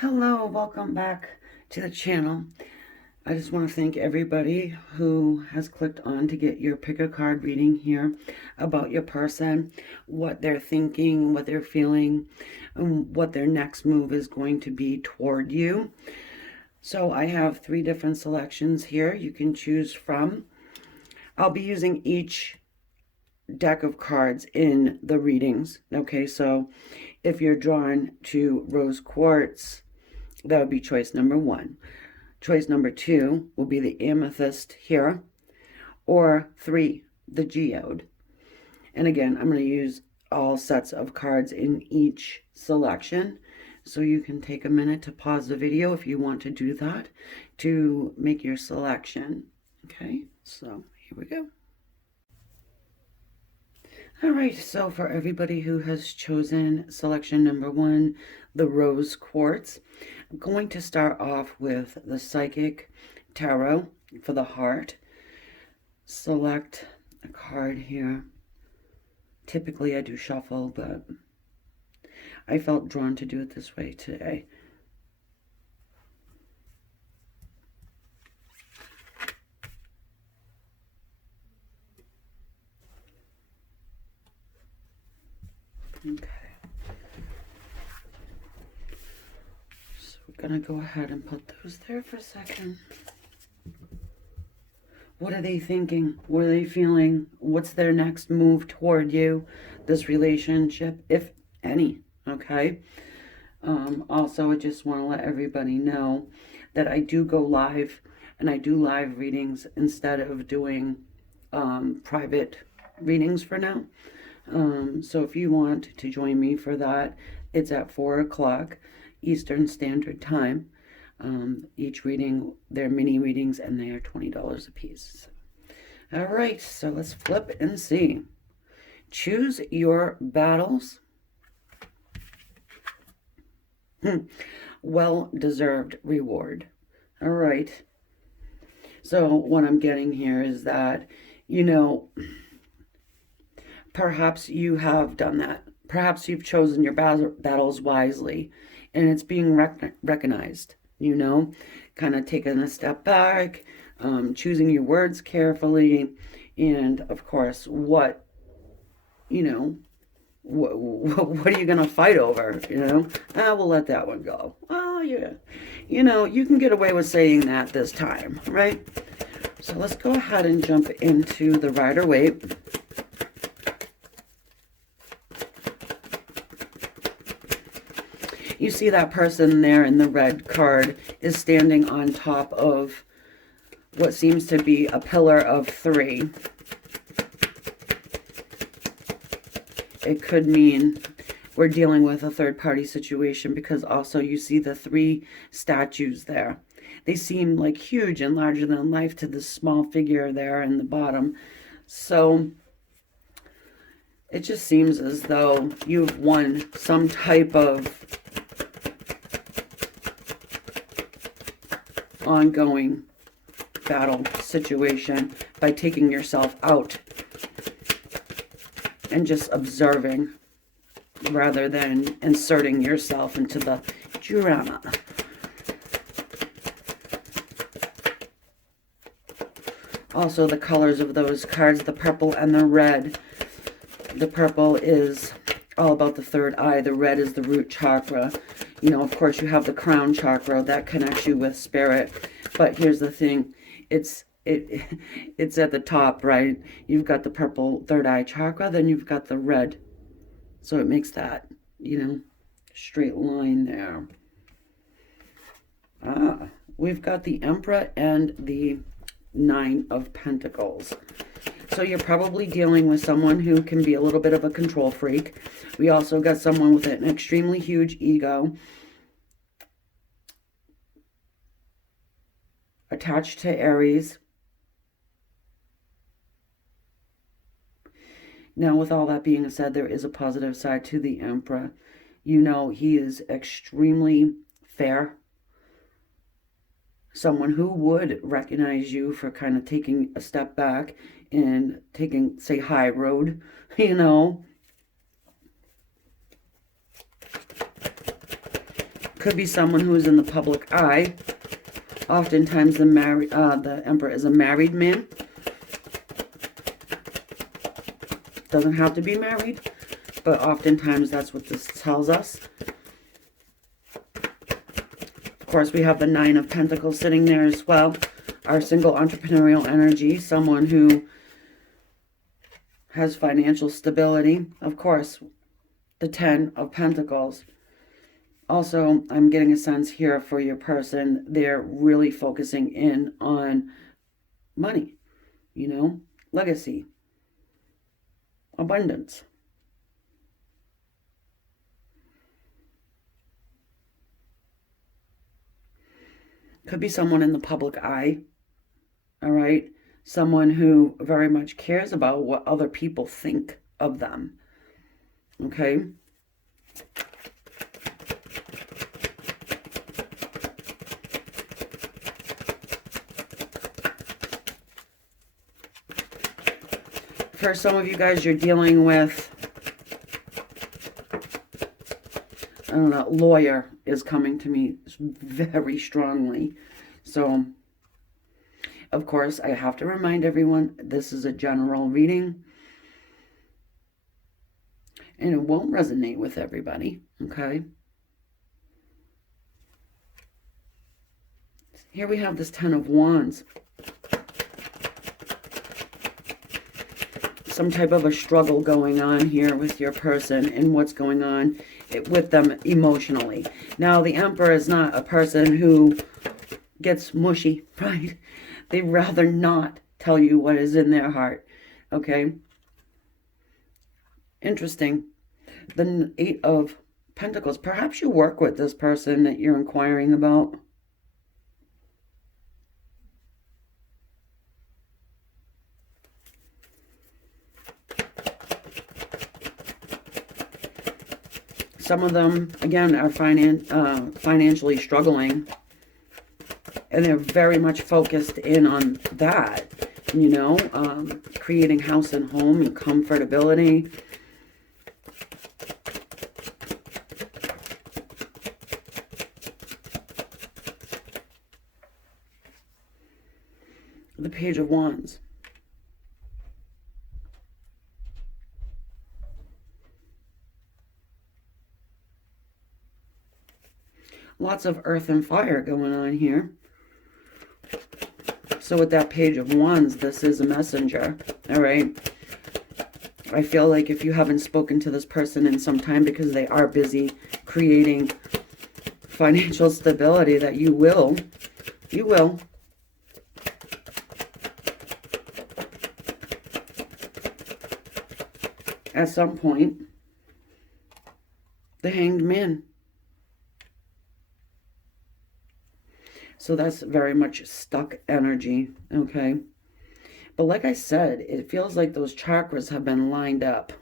Hello, welcome back to the channel. I just want to thank everybody who has clicked on to get your pick a card reading here about your person, what they're thinking, what they're feeling, and what their next move is going to be toward you. So I have 3 different selections here you can choose from. I'll be using each deck of cards in the readings. Okay, so if you're drawn to rose quartz, that would be choice number 1. Choice number 2 will be the amethyst here, or 3, the geode. And again, I'm going to use all sets of cards in each selection. So you can take a minute to pause the video if you want to do that to make your selection. Okay, so here we go. All right, so for everybody who has chosen selection number 1, the rose quartz, I'm going to start off with the psychic tarot for the heart. Select a card here. Typically I do shuffle, but I felt drawn to do it this way today. Okay. So we're going to go ahead and put those there for a second. What are they thinking? What are they feeling? What's their next move toward you, this relationship, if any? Okay. Also, I just want to let everybody know that I do go live, and I do live readings instead of doing private readings for now. So if you want to join me for that, it's at 4 o'clock Eastern Standard Time. Each reading, they're mini readings, and they are $20 a piece. All right, so let's flip and see. Choose your battles. Well-deserved reward. All right. So what I'm getting here is that, perhaps you have done that. Perhaps you've chosen your battles wisely, and it's being recognized. Kind of taking a step back, choosing your words carefully, and of course, what are you going to fight over? We'll let that one go. Oh, yeah. You can get away with saying that this time, right? So let's go ahead and jump into the Rider-Waite. You see that person there in the red card is standing on top of what seems to be a pillar of 3. It could mean we're dealing with a third-party situation, because also you see the 3 statues there. They seem like huge and larger than life to this small figure there in the bottom. So it just seems as though you've won some type of ongoing battle situation by taking yourself out and just observing rather than inserting yourself into the drama. Also, the colors of those cards, the purple and the red. The purple is all about the third eye. The red is the root chakra. Of course, you have the crown chakra that connects you with spirit. But here's the thing. It's at the top, right? You've got the purple third eye chakra, then you've got the red. So it makes that, straight line there. We've got the Emperor and the 9 of Pentacles. So you're probably dealing with someone who can be a little bit of a control freak. We also got someone with an extremely huge ego, attached to Aries. Now, with all that being said, there is a positive side to the Emperor. He is extremely fair. Someone who would recognize you for kind of taking a step back and taking, say, high road, Could be someone who's in the public eye. Oftentimes the Emperor is a married man. Doesn't have to be married, but oftentimes that's what this tells us. Of course, we have the Nine of Pentacles sitting there as well. Our single entrepreneurial energy, someone who has financial stability. Of course, the Ten of Pentacles. Also, I'm getting a sense here for your person, they're really focusing in on money, you know, legacy, abundance. Could be someone in the public eye, all right? Someone who very much cares about what other people think of them, okay? For some of you guys, you're dealing with, I don't know, lawyer is coming to me very strongly. So, of course, I have to remind everyone, this is a general reading. And it won't resonate with everybody, okay? Here we have this Ten of Wands. Some type of a struggle going on here with your person and what's going on with them emotionally. Now, the Emperor is not a person who gets mushy, right? They'd rather not tell you what is in their heart, okay? Interesting. The Eight of Pentacles. Perhaps you work with this person that you're inquiring about. Some of them, again, are financially struggling. And they're very much focused in on that, you know, creating house and home and comfortability. The Page of Wands. Lots of earth and fire going on here. So with that Page of Wands, this is a messenger, all right? I feel like if you haven't spoken to this person in some time because they are busy creating financial stability, that you will. At some point, the Hanged Man. So that's very much stuck energy, okay? But like I said, it feels like those chakras have been lined up.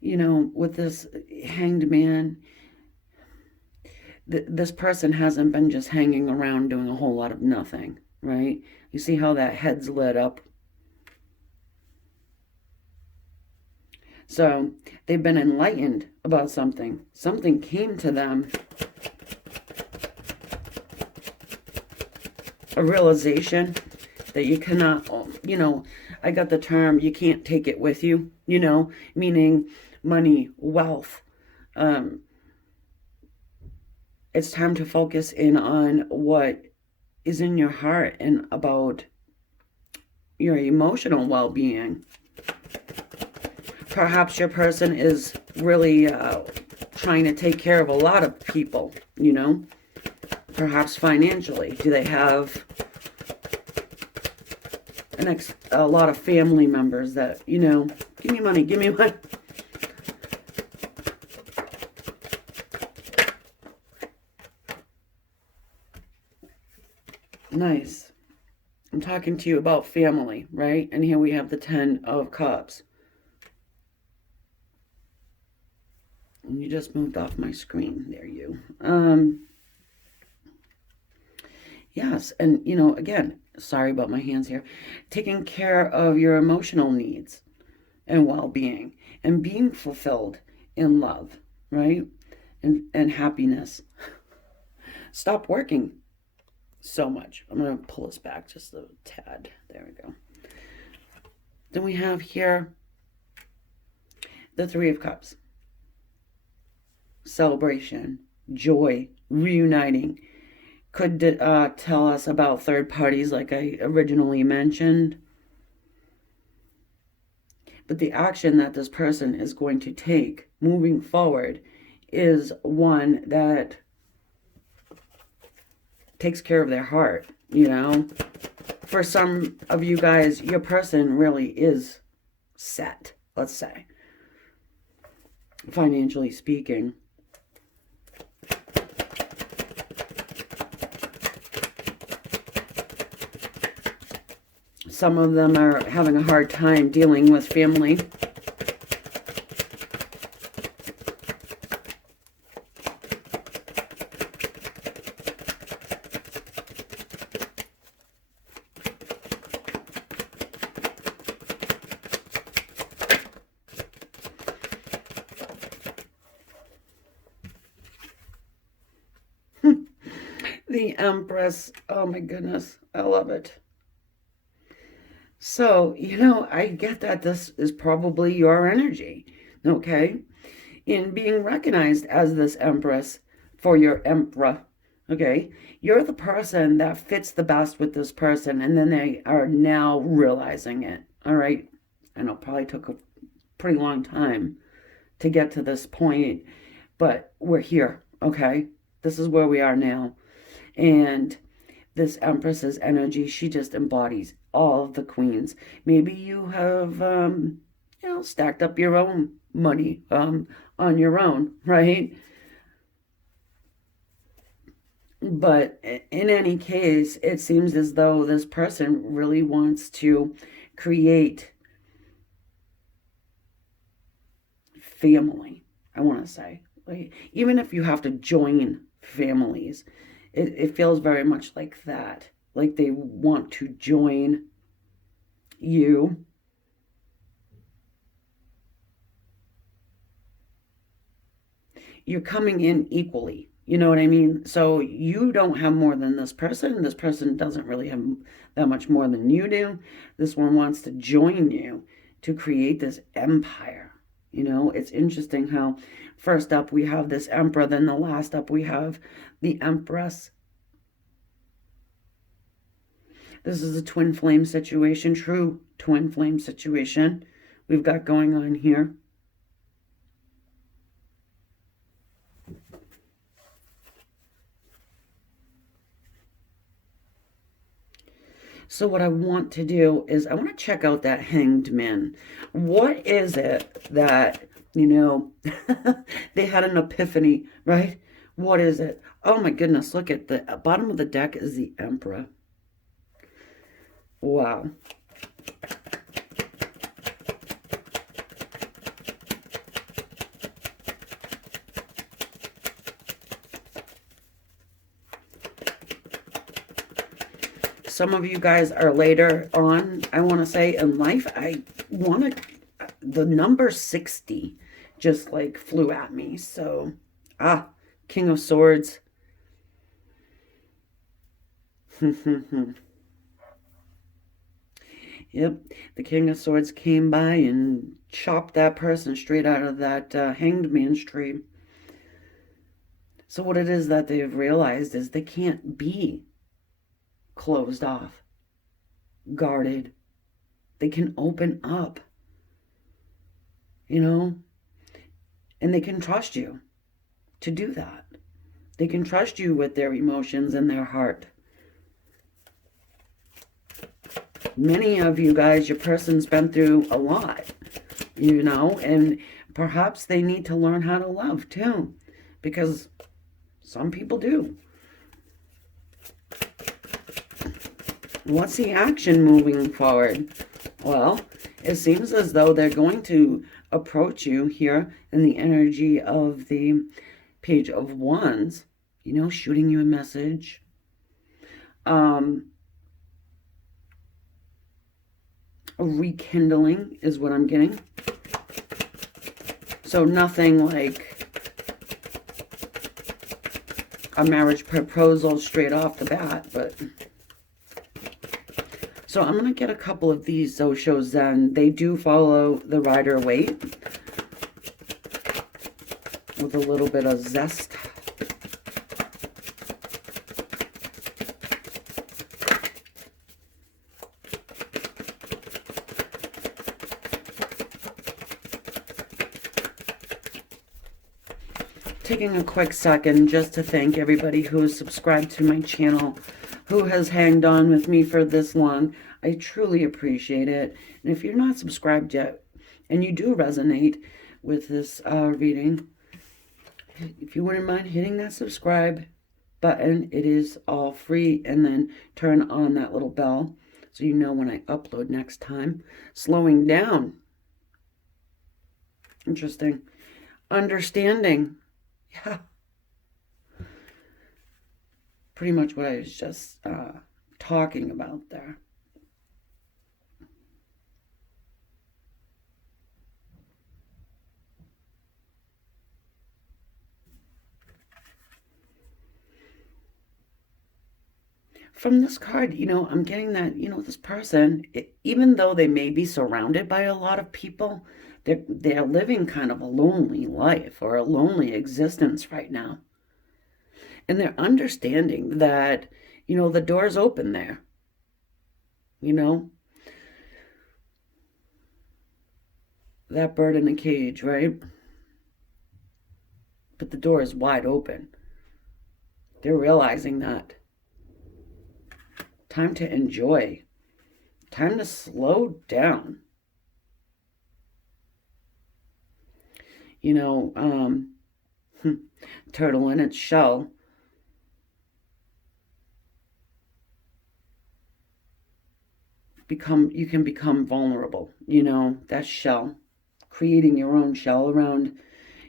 You know, with this Hanged Man, this person hasn't been just hanging around doing a whole lot of nothing, right? You see how that head's lit up? So they've been enlightened about something. Something came to them. A realization that you cannot, you know, I got the term, you can't take it with you, you know, meaning money, wealth. It's time to focus in on what is in your heart and about your emotional well-being. Perhaps your person is really trying to take care of a lot of people, you know, perhaps financially. Do they have a lot of family members that, you know, give me money, give me money. Nice. I'm talking to you about family, right? And here we have the Ten of Cups. just moved off my screen. There you. Yes, and you know, again, sorry about my hands here. Taking care of your emotional needs and well-being and being fulfilled in love, right? And happiness. Stop working so much. I'm going to pull this back just a tad. There we go. Then we have here the Three of Cups. Celebration, joy, reuniting. Could tell us about third parties like I originally mentioned. But the action that this person is going to take moving forward is one that takes care of their heart, you know. For some of you guys, your person really is set, let's say, financially speaking. Some of them are having a hard time dealing with family. The Empress. Oh my goodness. I love it. So, you know, I get that this is probably your energy, okay? In being recognized as this Empress for your Emperor, okay? You're the person that fits the best with this person, and then they are now realizing it, all right? I know it probably took a pretty long time to get to this point, but we're here, okay? This is where we are now. And this Empress's energy, she just embodies all of the queens. Maybe you have, you know, stacked up your own money on your own, right? But in any case, it seems as though this person really wants to create family, I want to say. Like, even if you have to join families, it feels very much like that. Like they want to join you. You're coming in equally. You know what I mean? So you don't have more than this person. This person doesn't really have that much more than you do. This one wants to join you to create this empire. You know, it's interesting how first up we have this emperor, then the last up we have the empress. This is a twin flame situation, true twin flame situation we've got going on here. So what I want to do is I want to check out that Hanged Man. What is it that, you know, they had an epiphany, right? What is it? Oh my goodness, look at the bottom of the deck is the Emperor. Wow. Some of you guys are later on, I want to say, in life. I want to, the number 60 just like flew at me. So, King of Swords. Yep, the King of Swords came by and chopped that person straight out of that Hanged Man's tree. So what it is that they've realized is they can't be closed off, guarded. They can open up, you know, and they can trust you to do that. They can trust you with their emotions and their heart. Many of you guys, your person's been through a lot, you know, and perhaps they need to learn how to love too, because some people do. What's the action moving forward? Well, it seems as though they're going to approach you here in the energy of the Page of Wands, you know, shooting you a message. A rekindling is what I'm getting. So nothing like a marriage proposal straight off the bat, but... So I'm going to get a couple of these Osho Zen. They do follow the Rider-Waite with a little bit of zest. Taking a quick second just to thank everybody who has subscribed to my channel, who has hanged on with me for this long. I truly appreciate it. And if you're not subscribed yet, and you do resonate with this reading, if you wouldn't mind hitting that subscribe button, it is all free. And then turn on that little bell so you know when I upload next time. Slowing down. Interesting. Understanding. Yeah. Pretty much what I was just talking about there. From this card, you know, I'm getting that, you know, this person, even though they may be surrounded by a lot of people, they're living kind of a lonely life or a lonely existence right now. And they're understanding that, you know, the door's open there. You know? That bird in a cage, right? But the door is wide open. They're realizing that. Time to enjoy. Time to slow down. You know, turtle in its shell. You can become vulnerable, you know, that shell. Creating your own shell around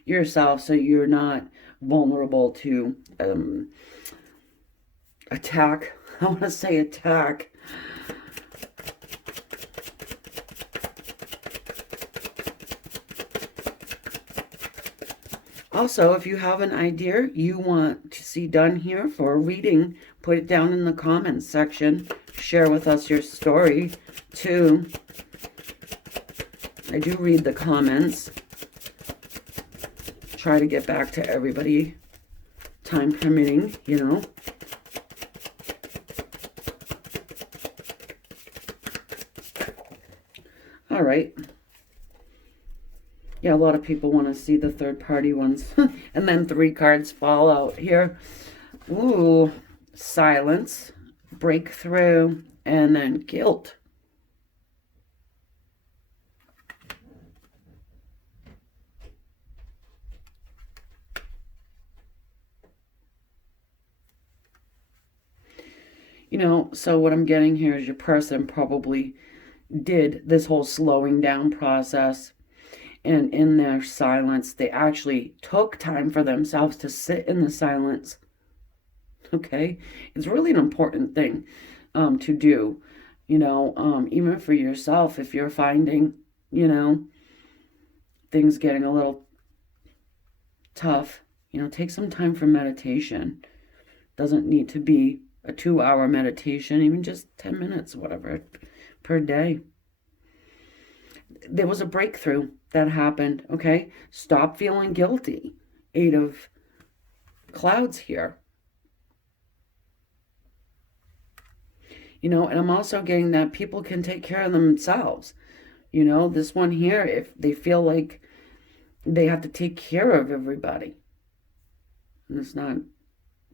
yourself so you're not vulnerable to attack. I want to say attack. Also, if you have an idea you want to see done here for a reading, put it down in the comments section. Share with us your story, too. I do read the comments. Try to get back to everybody, time permitting, you know. All right. Yeah, a lot of people want to see the third-party ones. And then 3 cards fall out here. Ooh, silence, breakthrough, and then guilt. You know, so what I'm getting here is your person probably did this whole slowing down process. And in their silence, they actually took time for themselves to sit in the silence. Okay? It's really an important thing to do. You know, even for yourself, if you're finding, you know, things getting a little tough, you know, take some time for meditation. Doesn't need to be a 2-hour meditation, even just 10 minutes, whatever, per day. There was a breakthrough that happened, okay? Stop feeling guilty. 8 of clouds here. You know, and I'm also getting that people can take care of themselves. You know, this one here, if they feel like they have to take care of everybody. And it's not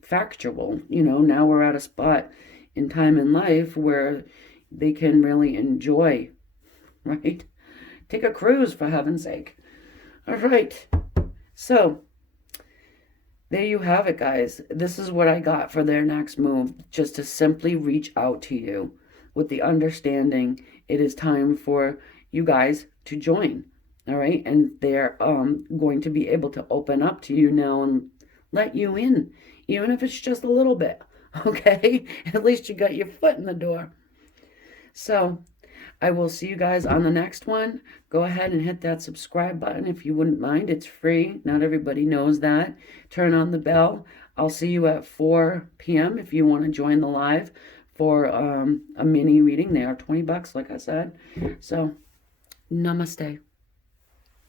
factual. You know, now we're at a spot in time in life where they can really enjoy, right? Take a cruise, for heaven's sake. All right. So, there you have it, guys. This is what I got for their next move. Just to simply reach out to you with the understanding it is time for you guys to join. All right. And they're going to be able to open up to you now and let you in, even if it's just a little bit. Okay. At least you got your foot in the door. So I will see you guys on the next one. Go ahead and hit that subscribe button if you wouldn't mind. It's free. Not everybody knows that. Turn on the bell. I'll see you at 4 p.m. if you want to join the live for a mini reading. They are 20 bucks, like I said. So, namaste.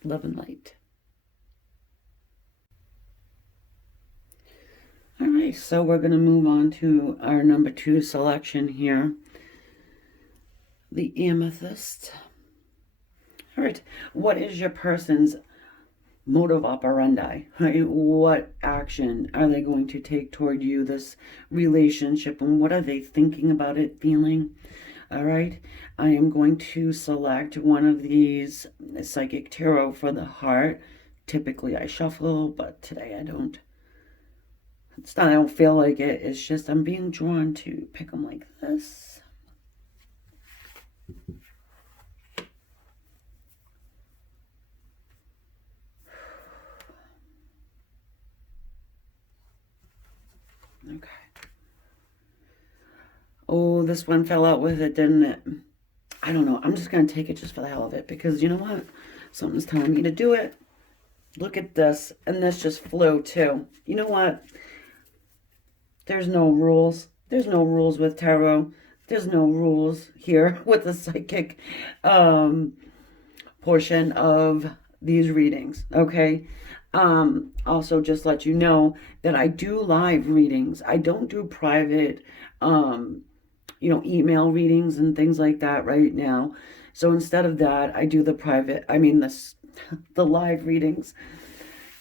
Love and light. All right, so we're going to move on to our number 2 selection here. The Amethyst. All right, what is your person's modus operandi? Right? What action are they going to take toward you, this relationship, and what are they thinking about it, feeling? All right, I am going to select one of these psychic tarot for the heart. Typically I shuffle, but today I don't. It's not I don't feel like it, it's just I'm being drawn to pick them like this. Okay. Oh, this one fell out with it, didn't it? I don't know. I'm just going to take it just for the hell of it because you know what? Something's telling me to do it. Look at this. And this just flew too. You know what? There's no rules. There's no rules with tarot. There's no rules here with the psychic portion of these readings. Okay? Also, just let you know that I do live readings. I don't do private email readings and things like that right now. So instead of that, I do the the live readings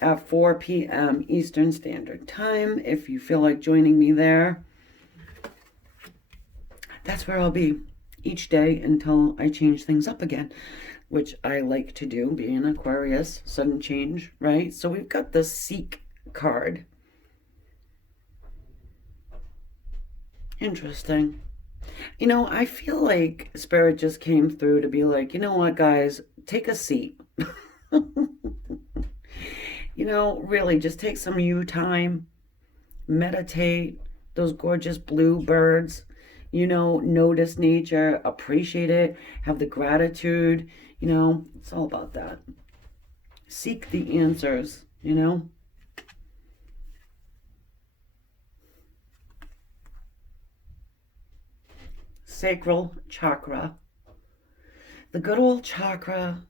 at 4 p.m. Eastern Standard Time. If you feel like joining me there, that's where I'll be each day until I change things up again, which I like to do, being an Aquarius, sudden change, right? So we've got the Seek card. Interesting. You know, I feel like Spirit just came through to be like, you know what, guys, take a seat. You know, really, just take some you time, meditate, those gorgeous blue birds, you know, notice nature, appreciate it, have the gratitude, you know, it's all about that. Seek the answers, you know. Sacral chakra. The good old chakra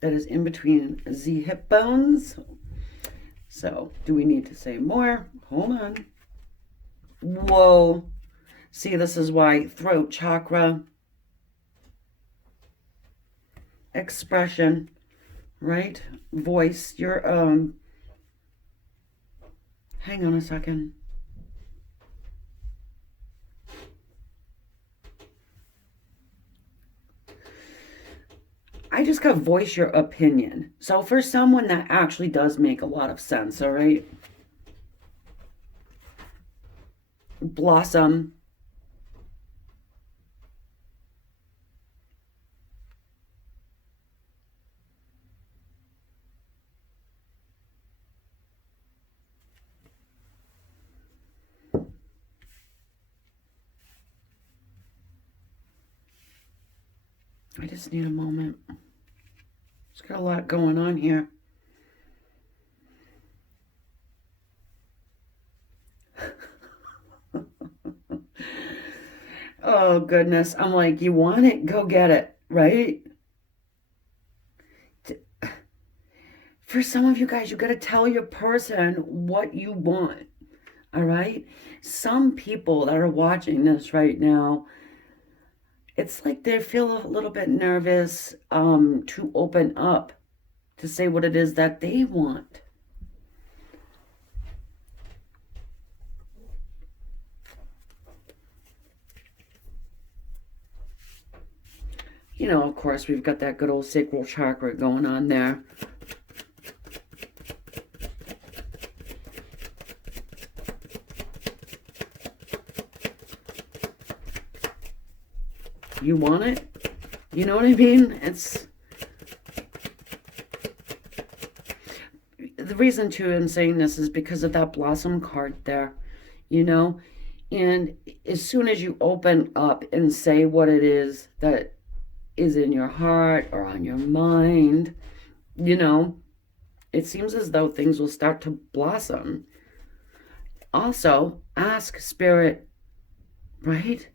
that is in between the hip bones. So, do we need to say more? Hold on. Whoa. See, this is why throat chakra. Expression, right? Voice, your, hang on a second. I just got voice your opinion. So for someone that actually does make a lot of sense, all right? Blossom. I just need a moment. It's got a lot going on here. Oh, goodness. I'm like, you want it? Go get it, right? For some of you guys, you got to tell your person what you want, all right? Some people that are watching this right now, it's like they feel a little bit nervous to open up, to say what it is that they want. You know, of course, we've got that good old sacral chakra going on there. You want it? You know what I mean? It's the reason too I'm saying this is because of that blossom card there, you know, and as soon as you open up and say what it is that is in your heart or on your mind, you know, it seems as though things will start to blossom. Also, ask Spirit, right?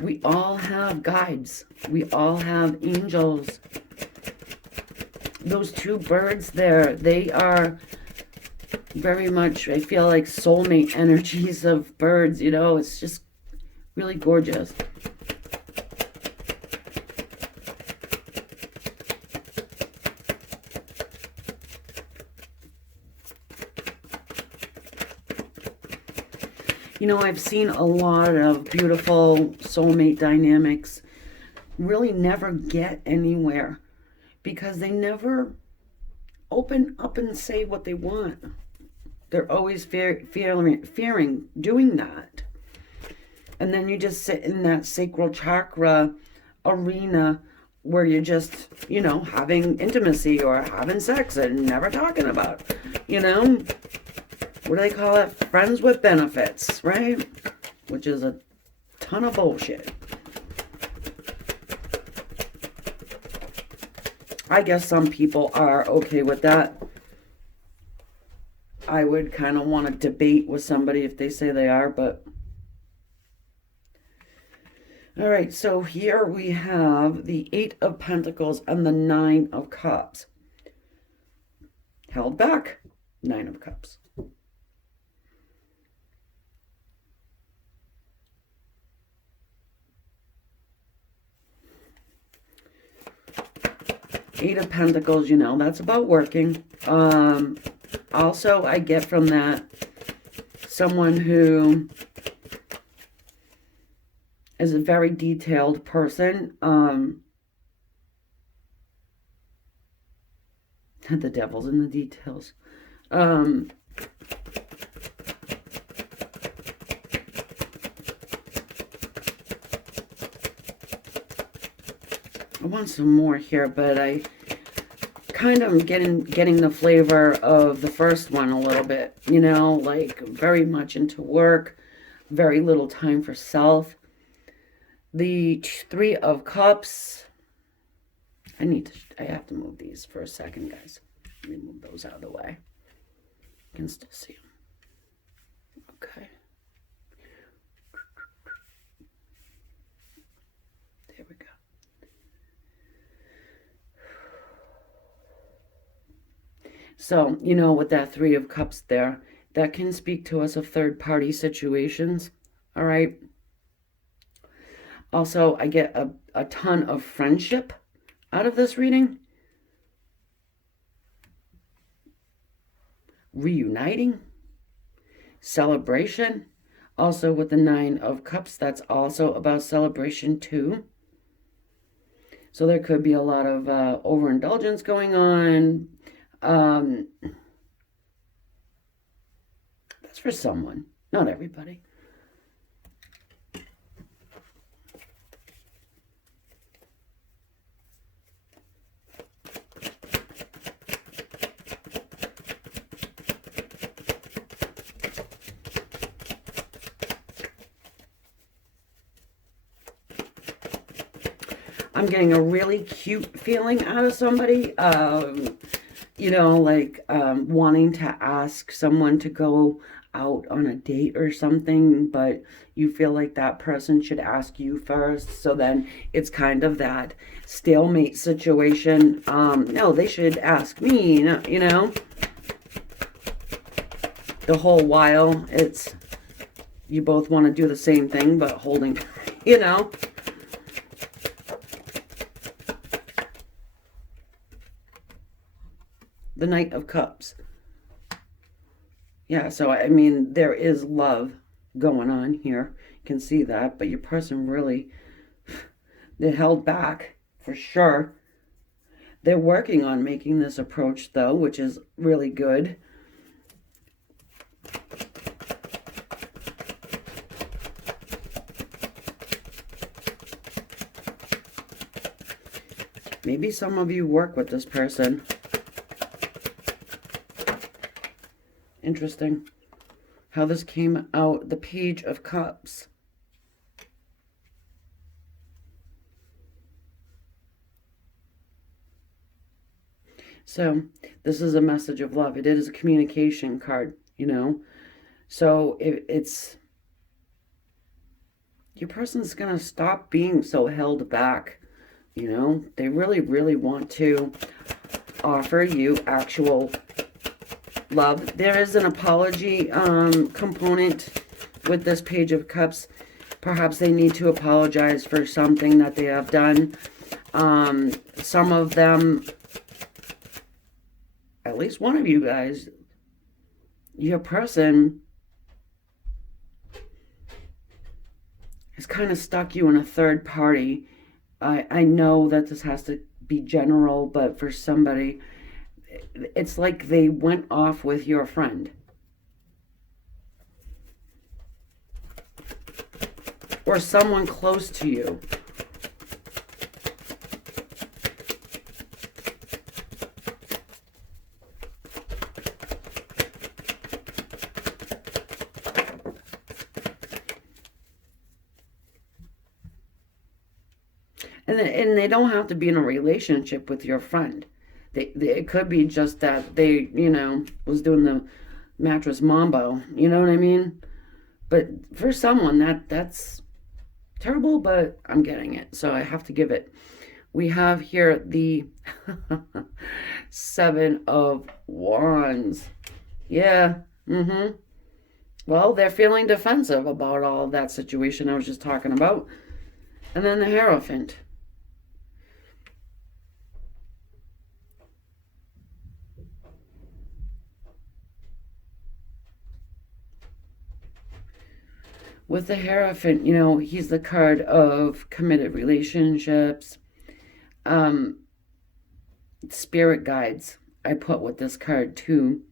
We all have guides. We all have angels. Those two birds there, they are very much, I feel like, soulmate energies of birds, you know. It's just really gorgeous. You know, I've seen a lot of beautiful soulmate dynamics really never get anywhere because they never open up and say what they want. They're always fearing doing that. And then you just sit in that sacral chakra arena where you're just, you know, having intimacy or having sex and never talking about, you know, what do they call it? Friends with benefits, right? Which is a ton of bullshit. I guess some people are okay with that. I would kind of want to debate with somebody if they say they are, but... All right, so here we have the 8 of Pentacles and the 9 of Cups. Held back, 9 of Cups. Eight of Pentacles, you know, that's about working. Also, I get from that someone who is a very detailed person. The devil's in the details. I want some more here, but I kind of getting the flavor of the first one a little bit, you know, like very much into work, very little time for self. The 3 of Cups, I have to move these for a second, guys. Let me move those out of the way. You can still see them. Okay. There we go. So, you know, with that 3 of Cups there, that can speak to us of third-party situations, all right? Also, I get a ton of friendship out of this reading. Reuniting. Celebration. Also, with the 9 of Cups, that's also about celebration too. So there could be a lot of overindulgence going on. That's for someone, not everybody. I'm getting a really cute feeling out of somebody. You know, like wanting to ask someone to go out on a date or something, but you feel like that person should ask you first. So then it's kind of that stalemate situation. No, they should ask me, you know. The whole while it's you both want to do the same thing, but holding, you know. The Knight of Cups. Yeah, so I mean, there is love going on here. You can see that, but your person really, they held back for sure. They're working on making this approach though, which is really good. Maybe some of you work with this person. Interesting how this came out. The Page of Cups. So this is a message of love. It is a communication card, you know. So it's your person's going to stop being so held back, you know. They really, really want to offer you actual love. There is an apology component with this Page of Cups. Perhaps they need to apologize for something that they have done. Some of them, at least one of you guys, your person has kind of stuck you in a third party. I know that this has to be general, but for somebody, it's like they went off with your friend. Or someone close to you. And they don't have to be in a relationship with your friend. It could be just that they, you know, was doing the mattress mambo. You know what I mean? But for someone, that's terrible, but I'm getting it. So I have to give it. We have here the Seven of Wands. Yeah. Well, they're feeling defensive about all of that situation I was just talking about. And then the Hierophant. With the Hierophant, you know, he's the card of committed relationships. Spirit guides, I put with this card too.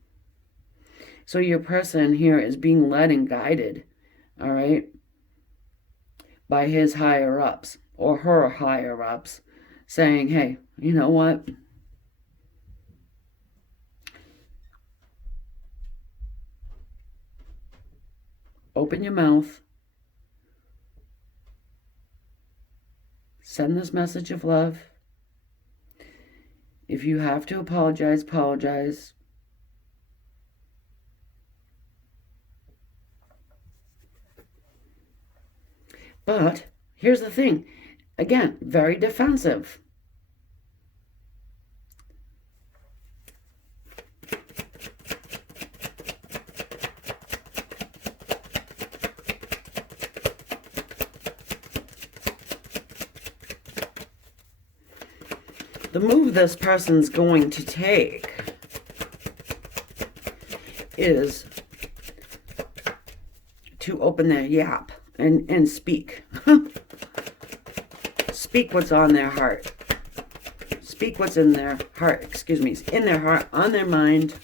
So your person here is being led and guided, all right, by his higher-ups or her higher-ups, saying, hey, you know what? Open your mouth. Send this message of love. If you have to apologize, apologize. But here's the thing. Again, very defensive. The move this person's going to take is to open their yap and speak. Speak what's on their heart. Speak what's in their heart, excuse me, in their heart, on their mind.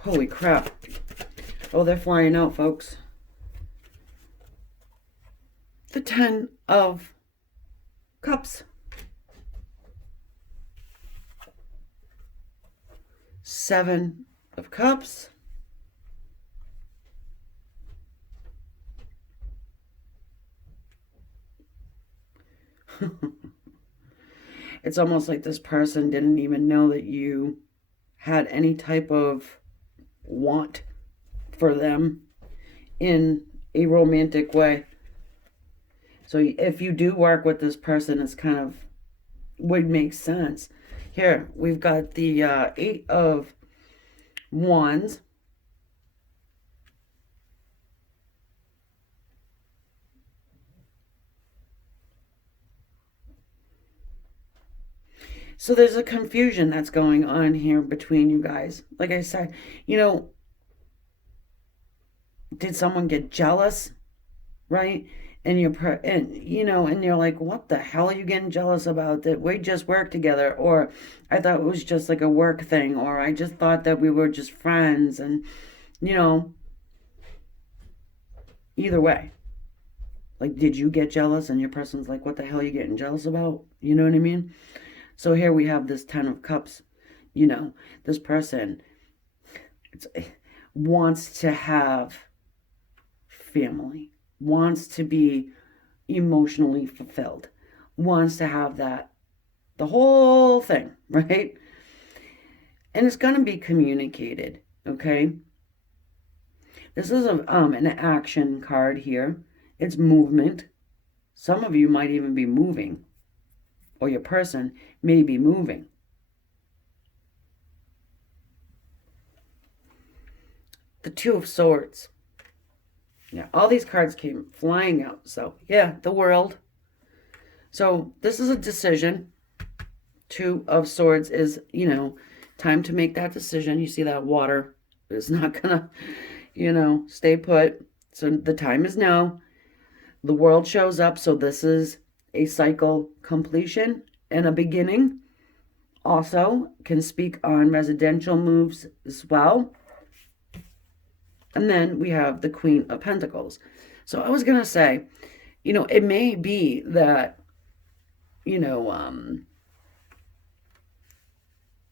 Holy crap. Oh, they're flying out, folks. The 10 of Cups. 7 of Cups. It's almost like this person didn't even know that you had any type of want for them in a romantic way. So if you do work with this person, it's kind of would make sense. Here, we've got the 8 of Wands. So there's a confusion that's going on here between you guys. Like I said, you know, did someone get jealous, right? And you're like, what the hell are you getting jealous about? That we just work together, or I thought it was just like a work thing, or I just thought that we were just friends, and you know, Either way. Like, did you get jealous? And your person's like, what the hell are you getting jealous about? You know what I mean? So here we have this 10 of Cups. You know, this person wants to have family, wants to be emotionally fulfilled, wants to have that, the whole thing, right? And it's going to be communicated, okay? This is an action card here. It's movement. Some of you might even be moving, or your person may be moving. The Two of Swords. Yeah, all these cards came flying out. So, yeah, the World. So, this is a decision. Two of Swords is, you know, time to make that decision. You see that water is not going to, you know, stay put. So, the time is now. The World shows up. So, this is a cycle completion and a beginning. Also, can speak on residential moves as well. And then we have the Queen of Pentacles. So I was going to say, you know, it may be that, you know,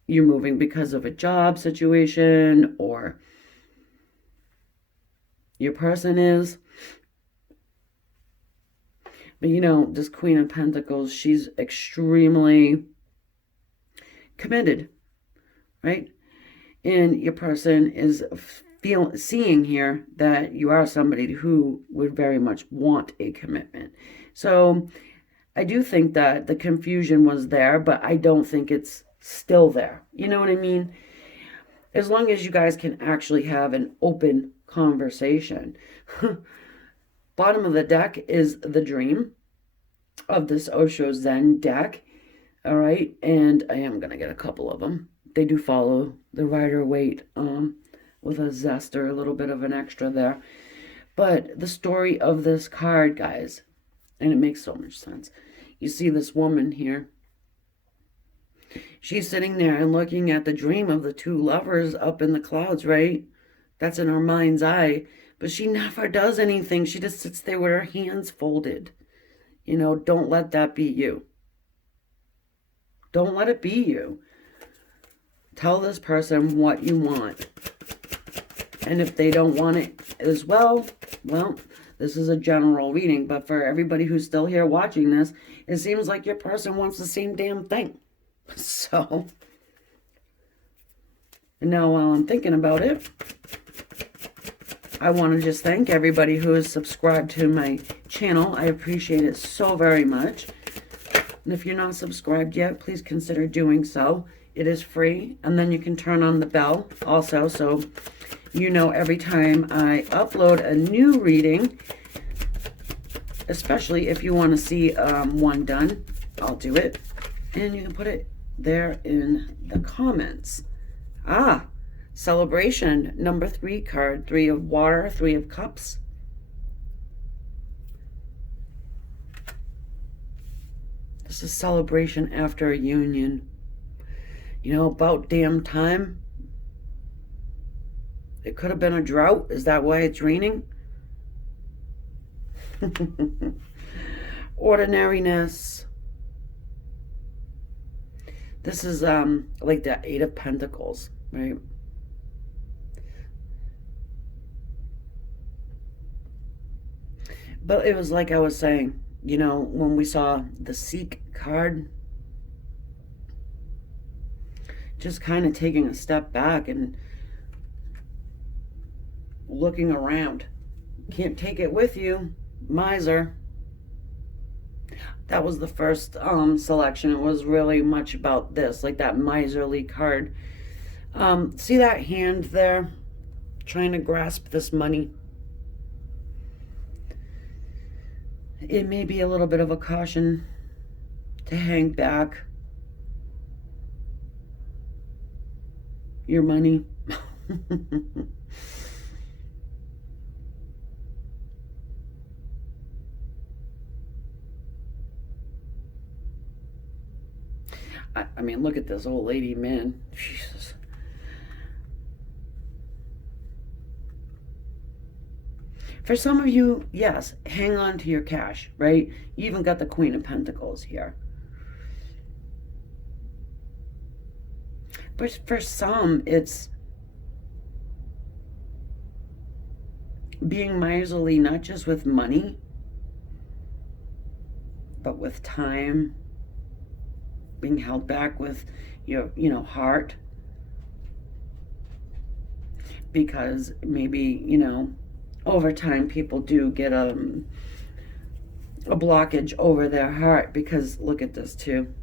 you're moving because of a job situation, or your person is. But, you know, this Queen of Pentacles, she's extremely committed, right? And your person is seeing here that you are somebody who would very much want a commitment. So I do think that the confusion was there, but I don't think it's still there. You know what I mean? As long as you guys can actually have an open conversation. Bottom of the deck is the Dream of this Osho Zen deck. All right. And I am going to get a couple of them. They do follow the Rider-Waite with a zest or a little bit of an extra there. But the story of this card, guys, and it makes so much sense. You see this woman here. She's sitting there and looking at the dream of the two lovers up in the clouds, right? That's in her mind's eye. But she never does anything. She just sits there with her hands folded. You know, don't let that be you. Don't let it be you. Tell this person what you want. And if they don't want it as well, this is a general reading. But for everybody who's still here watching this, it seems like your person wants the same damn thing. So, and now while I'm thinking about it, I want to just thank everybody who has subscribed to my channel. I appreciate it so very much. And if you're not subscribed yet, please consider doing so. It is free. And then you can turn on the bell also, so you know every time I upload a new reading, especially if you want to see one done, I'll do it. And you can put it there in the comments. Celebration, number 3 card. 3 of water, 3 of cups. This is celebration after a union. You know, about damn time. It could have been a drought. Is that why it's raining? Ordinariness. This is like the 8 of Pentacles, right? But it was like I was saying, you know, when we saw the Seek card, just kind of taking a step back and looking around. Can't take it with you, miser. That was the first selection. It was really much about this, like that miserly card. See that hand there? Trying to grasp this money. It may be a little bit of a caution to hang back your money. I mean, look at this old lady, man. Jesus. For some of you, yes, hang on to your cash, right? You even got the Queen of Pentacles here. But for some, it's being miserly, not just with money, but with time, being held back with your, heart. Because maybe, over time people do get a blockage over their heart, because look at this too,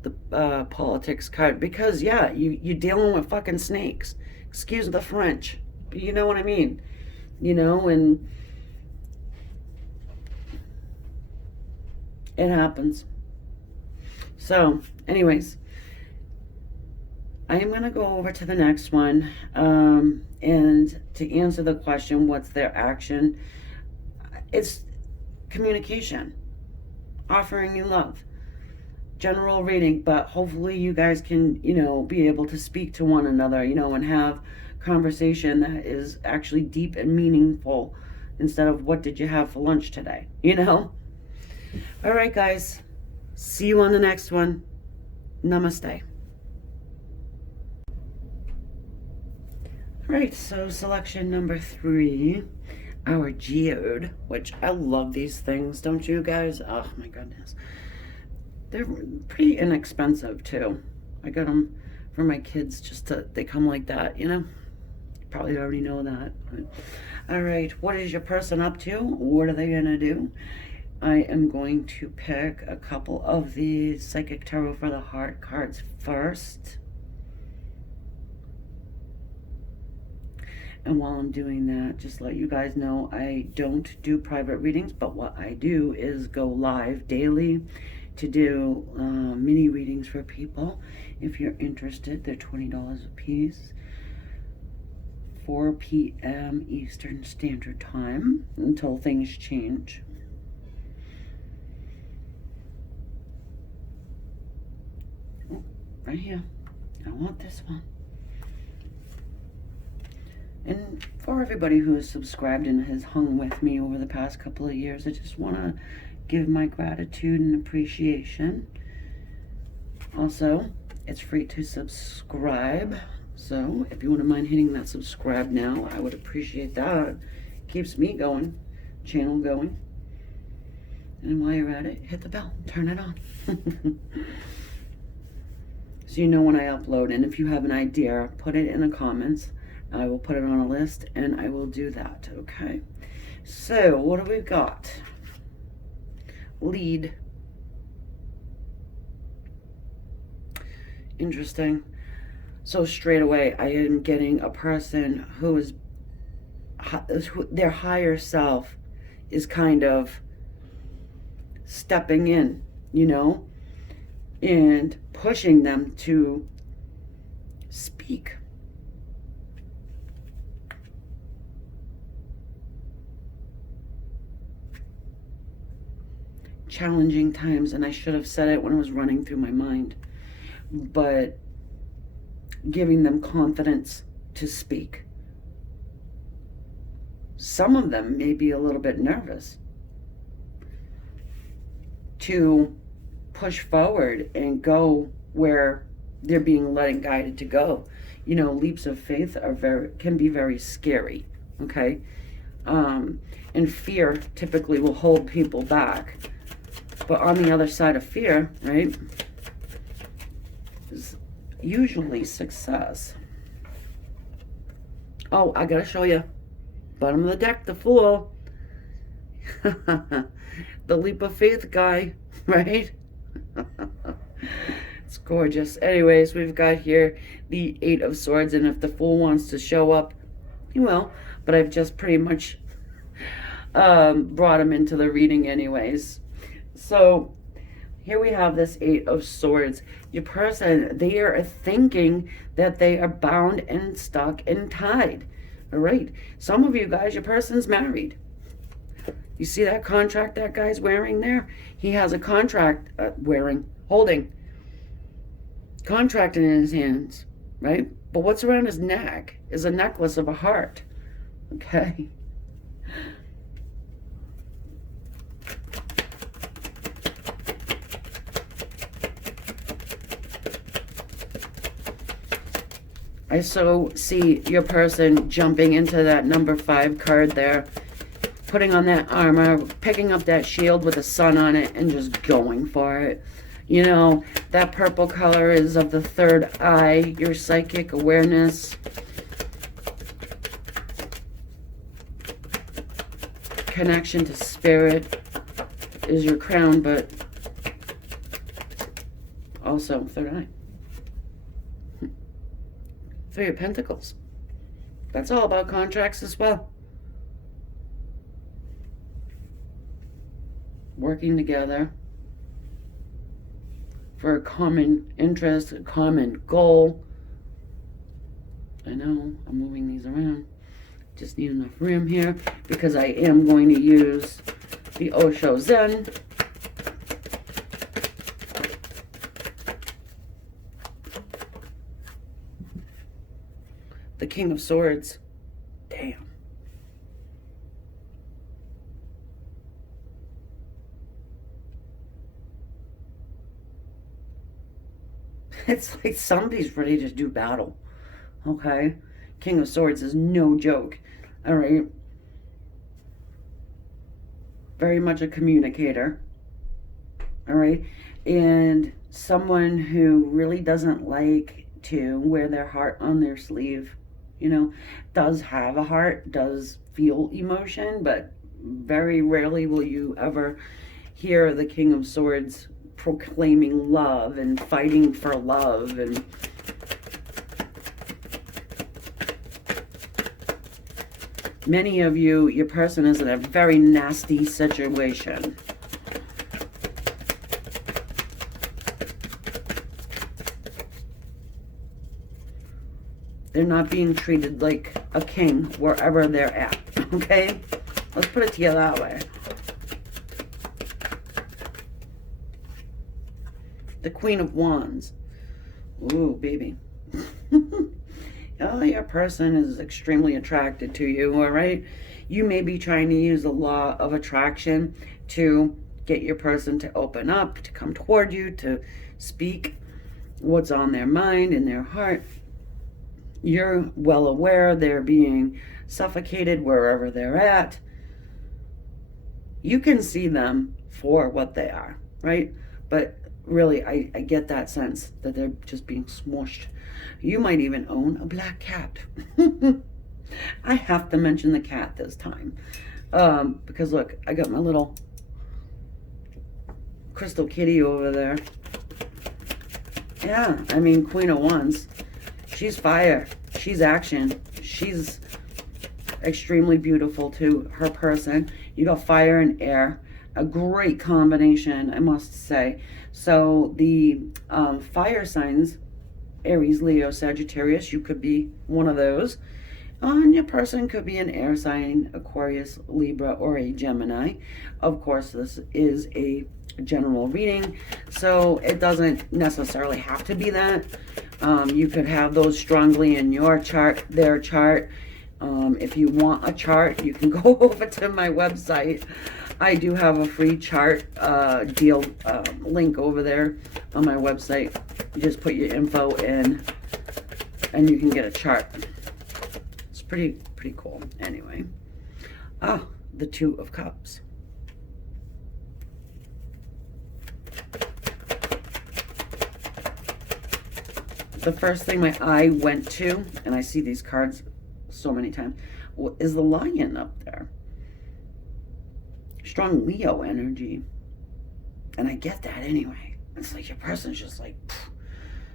the politics card, because yeah, you're dealing with fucking snakes, excuse the French, but you know what I mean, and it happens. So anyways, I am going to go over to the next one, and to answer the question, what's their action? It's communication, offering you love. General reading, but hopefully you guys can, be able to speak to one another, and have conversation that is actually deep and meaningful, instead of what did you have for lunch today, All right, guys. See you on the next one. Namaste. All right, so selection number 3, our Geode, which I love these things, don't you guys? Oh my goodness. They're pretty inexpensive too. I got them for my kids, they come like that, You probably already know that. All right, what is your person up to? What are they gonna do? I am going to pick a couple of the Psychic Tarot for the Heart cards first. And while I'm doing that, just let you guys know, I don't do private readings, but what I do is go live daily to do mini readings for people. If you're interested, they're $20 a piece. 4 p.m. Eastern Standard Time until things change. Oh, right here. I want this one. And for everybody who has subscribed and has hung with me over the past couple of years, I just want to give my gratitude and appreciation. Also, it's free to subscribe. So if you wouldn't mind hitting that subscribe now, I would appreciate that. Keeps me going, channel going. And while you're at it, hit the bell, turn it on. So you know when I upload. And if you have an idea, put it in the comments. I will put it on a list, and I will do that, okay? So, what do we got? Lead. Interesting. So straight away, I am getting a person who is, their higher self is kind of stepping in, and pushing them to speak. Challenging times, and I should have said it when it was running through my mind, but giving them confidence to speak. Some of them may be a little bit nervous to push forward and go where they're being led and guided to go. Leaps of faith can be very scary, okay? And fear typically will hold people back. But on the other side of fear, right, is usually success. Oh, I gotta show you. Bottom of the deck, the Fool. The leap of faith guy, right? It's gorgeous. Anyways, we've got here the 8 of Swords, and if the Fool wants to show up, he will. But I've just pretty much brought him into the reading anyways. So here we have this 8 of Swords. Your person, they are thinking that they are bound and stuck and tied. All right. Some of you guys, your person's married. You see that contract that guy's wearing there? He has a contract holding contract in his hands, right? But what's around his neck is a necklace of a heart. Okay. I so see your person jumping into that number 5 card there, putting on that armor, picking up that shield with the sun on it, and just going for it. You know, that purple color is of the third eye, your psychic awareness. Connection to spirit is your crown, but also third eye. 3 of Pentacles. That's all about contracts as well. Working together for a common interest, a common goal. I know, I'm moving these around. Just need enough room here because I am going to use the Osho Zen. The King of Swords. Damn. It's like somebody's ready to do battle. Okay? King of Swords is no joke. All right? Very much a communicator. All right? And someone who really doesn't like to wear their heart on their sleeve. You know, does have a heart, does feel emotion, but very rarely will you ever hear the King of Swords proclaiming love and fighting for love. And many of you, your person is in a very nasty situation. They're not being treated like a king wherever they're at, okay? Let's put it to you that way. The Queen of Wands. Ooh, baby. Oh, your person is extremely attracted to you, all right? You may be trying to use the law of attraction to get your person to open up, to come toward you, to speak what's on their mind and their heart. You're well aware they're being suffocated wherever they're at. You can see them for what they are, right? But really, I get that sense that they're just being smushed. You might even own a black cat. I have to mention the cat this time. Because look, I got my little crystal kitty over there. Yeah, I mean, Queen of Wands. She's fire. She's action. She's extremely beautiful to her person. You got fire and air. A great combination, I must say. So the fire signs, Aries, Leo, Sagittarius, you could be one of those. And your person could be an air sign, Aquarius, Libra, or a Gemini. Of course, this is a general reading, so it doesn't necessarily have to be that. You could have those strongly in your chart, their chart. If you want a chart, you can go over to my website. I do have a free chart deal link over there on my website. You just put your info in and you can get a chart. It's pretty cool. Anyway. The Two of Cups. The first thing my eye went to, and I see these cards so many times, is the Lion up there. Strong Leo energy. And I get that anyway. It's like your person's just like,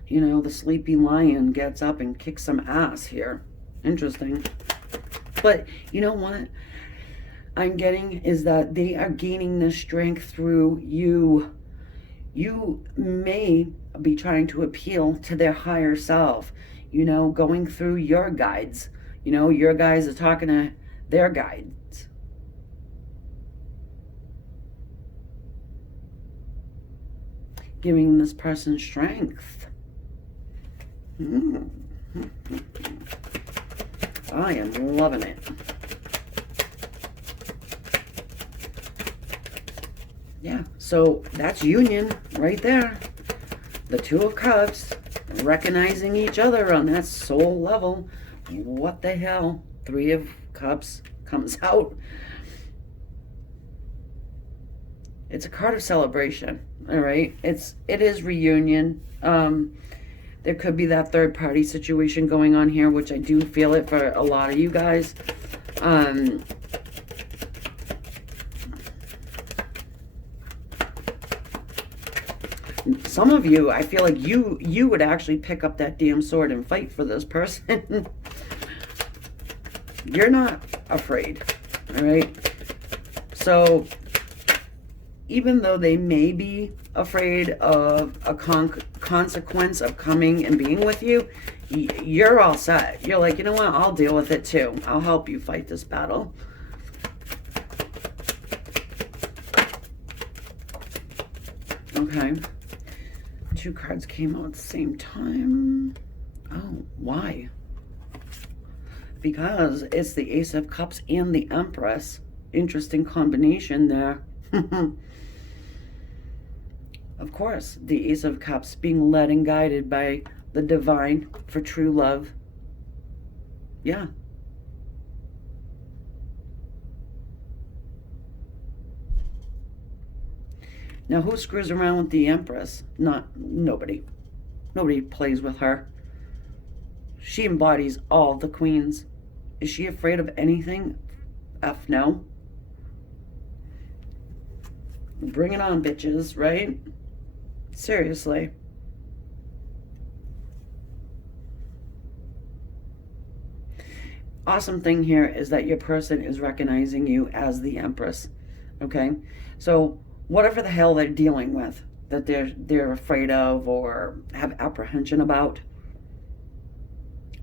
you know, the sleepy lion gets up and kicks some ass here. Interesting. But you know what I'm getting is that they are gaining this strength through you. You may be trying to appeal to their higher self, you know, going through your guides. You know, your guides are talking to their guides. Giving this person strength. I am loving it. Yeah, so that's union right there. The Two of Cups. recognizing each other on that soul level. What the hell? 3 of Cups comes out. It's a card of celebration, all right? It is reunion. There could be that third party situation going on here, which I do feel it for a lot of you guys. Some of you, I feel like you would actually pick up that damn sword and fight for this person. You're not afraid, all right? So even though they may be afraid of a consequence of coming and being with you, you're all set. You're like, you know what? I'll deal with it too. I'll help you fight this battle. Okay. 2 cards came out at the same time. Oh, why? Because it's the Ace of Cups and the Empress. Interesting combination there. Of course, the Ace of Cups being led and guided by the divine for true love. Yeah. Now, who screws around with the Empress? Nobody. Nobody plays with her. She embodies all the queens. Is she afraid of anything? F no. Bring it on, bitches, right? Seriously. Awesome thing here is that your person is recognizing you as the Empress. Okay? So whatever the hell they're dealing with, that they're afraid of or have apprehension about,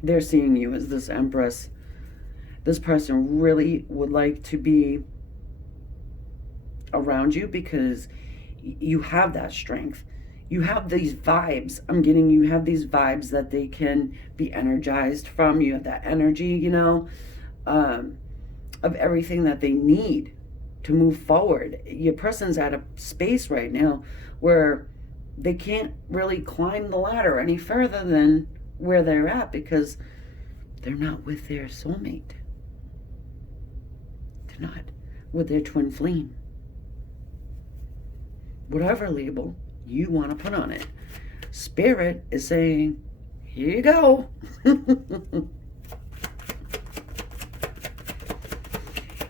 they're seeing you as this Empress. This person really would like to be around you because you have that strength. You have these vibes. I'm getting you have these vibes that they can be energized from. You have that energy, you know, of everything that they need to move forward. Your person's at a space right now where they can't really climb the ladder any further than where they're at because they're not with their soulmate. They're not with their twin flame. Whatever label you want to put on it. Spirit is saying, here you go.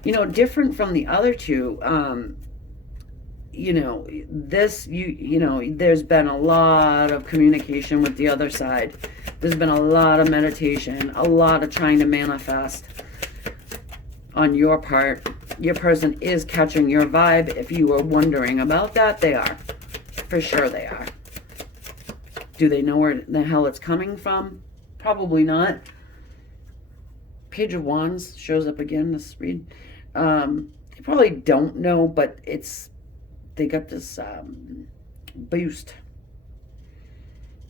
You know, different from the other two, you know, this, you know, there's been a lot of communication with the other side. There's been a lot of meditation, a lot of trying to manifest on your part. Your person is catching your vibe. If you were wondering about that, they are. For sure they are. Do they know where the hell it's coming from? Probably not. Page of Wands shows up again, this read. They probably don't know, but they got this boost.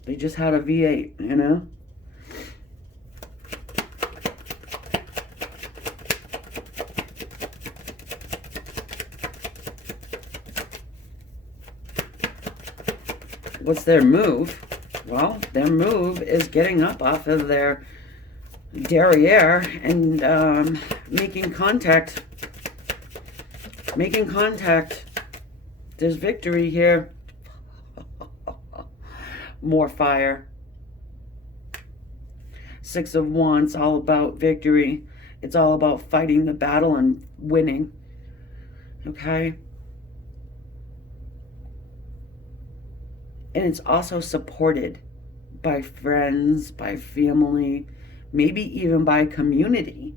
They just had a V8, you know? What's their move? Well, their move is getting up off of their derriere and making contact. Making contact. There's victory here. More fire. 6 of Wands, all about victory. It's all about fighting the battle and winning. Okay? And it's also supported by friends, by family, maybe even by community.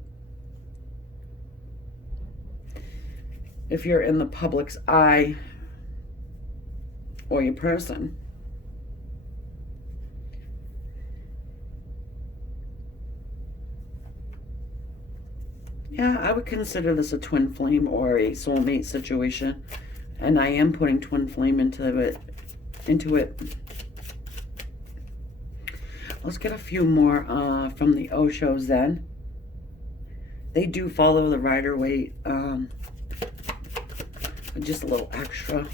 If you're in the public's eye or your person. Yeah, I would consider this a twin flame or a soulmate situation. And I am putting twin flame into it. Let's get a few more from the Oshos then. They do follow the Rider-Waite, just a little extra.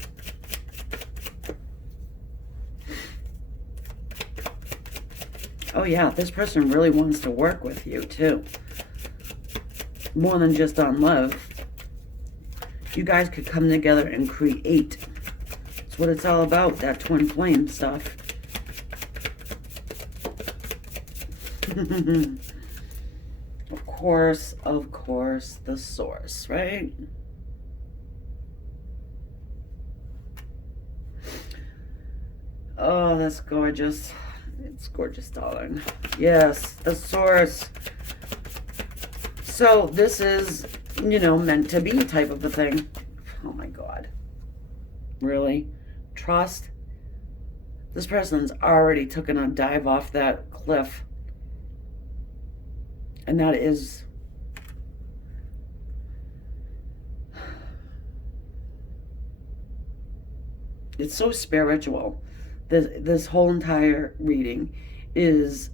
Oh yeah, this person really wants to work with you too. More than just on love. You guys could come together and create. That's what it's all about, that twin flame stuff. Of course, the source, right? Oh, that's gorgeous. It's gorgeous, darling. Yes, the source. So this is, you know, meant to be type of a thing. Oh my God. Really? Trust? This person's already taken a dive off that cliff. And that is... It's so spiritual. This whole entire reading is...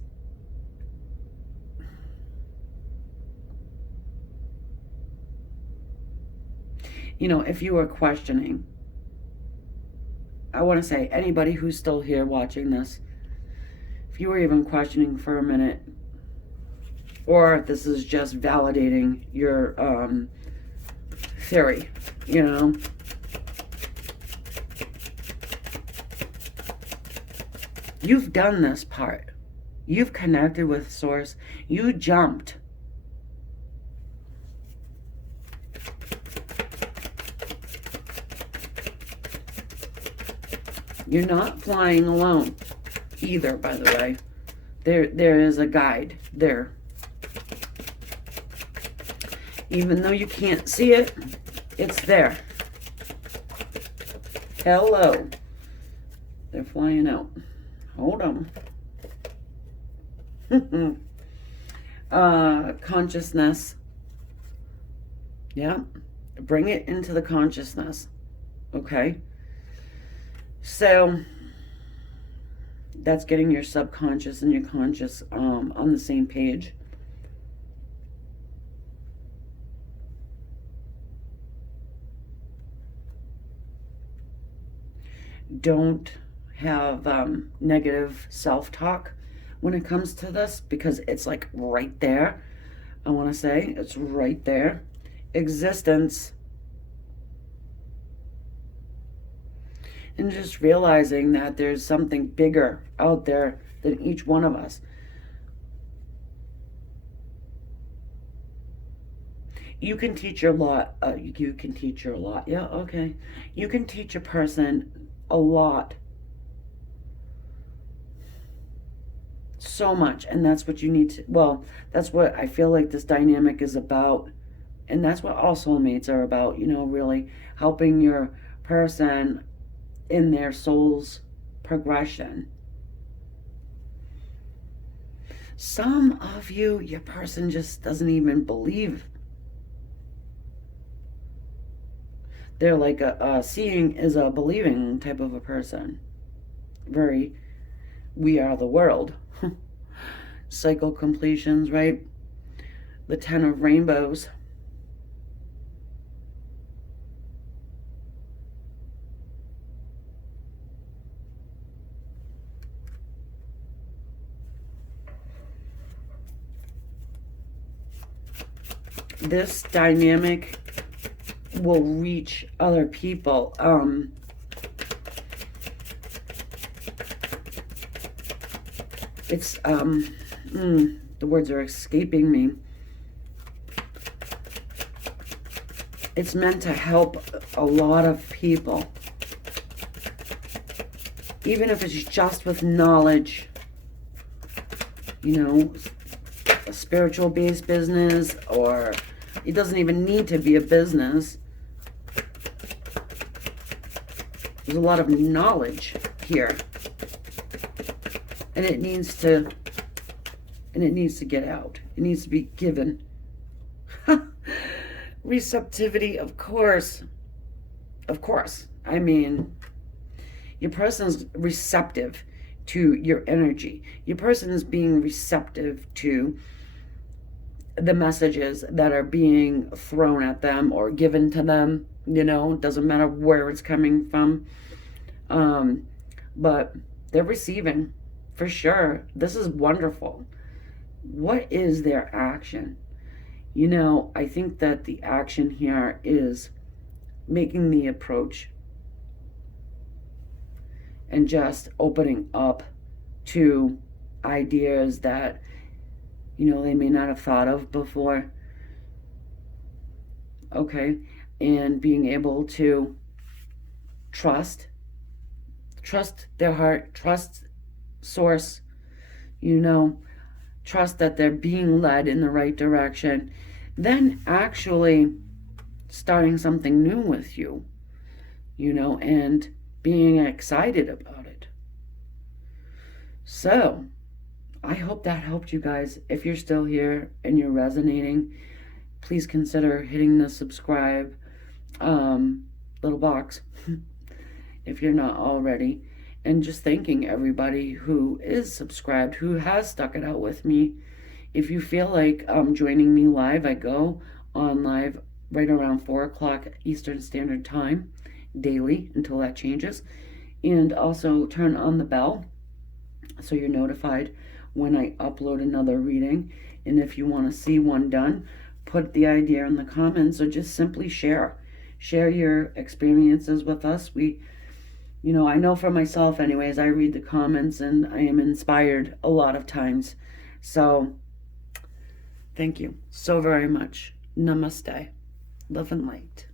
You know, if you were questioning, I want to say, anybody who's still here watching this, if you were even questioning for a minute, or this is just validating your theory, you know, you've done this part. You've connected with Source. You jumped. You're not flying alone either, by the way. There is a guide there. Even though you can't see it, it's there. Hello. They're flying out. Hold on. Consciousness. Yeah. Bring it into the consciousness. Okay. So that's getting your subconscious and your conscious on the same page. Don't have negative self-talk when it comes to this, because it's like right there. I want to say it's right there. Existence. And just realizing that there's something bigger out there than each one of us. You can teach a lot. You can teach her a lot. Yeah, okay. You can teach a person a lot. So much. And that's what you need to... Well, that's what I feel like this dynamic is about. And that's what all soulmates are about. You know, really helping your person in their soul's progression. Some of you, your person just doesn't even believe. They're like seeing is a believing type of a person. Very, we are the world. Cycle completions, right? The 10 of rainbows. This dynamic will reach other people. It's the words are escaping me. It's meant to help a lot of people, even if it's just with knowledge. You know, a spiritual based business, or it doesn't even need to be a business. There's a lot of knowledge here, and it needs to get out. It needs to be given. Receptivity, of course. Of course. I mean, your person's receptive to your energy. Your person is being receptive to the messages that are being thrown at them or given to them. You know, doesn't matter where it's coming from. But they're receiving. for sure, this is wonderful. What is their action? You know, I think that the action here is making the approach and just opening up to ideas that, you know, they may not have thought of before. Okay. And being able to trust their heart, trust source, you know, trust that they're being led in the right direction, then actually starting something new with you, you know, and being excited about it. So, I hope that helped you guys. If you're still here and you're resonating, please consider hitting the subscribe little box if you're not already. And just thanking everybody who is subscribed, who has stuck it out with me. If you feel like joining me live, I go on live right around 4 o'clock Eastern Standard Time daily until that changes. And also turn on the bell so you're notified when I upload another reading. And if you want to see one done, put the idea in the comments or just simply share your experiences with us. You know, I know for myself anyways, I read the comments and I am inspired a lot of times. So thank you so very much. Namaste. Love and light.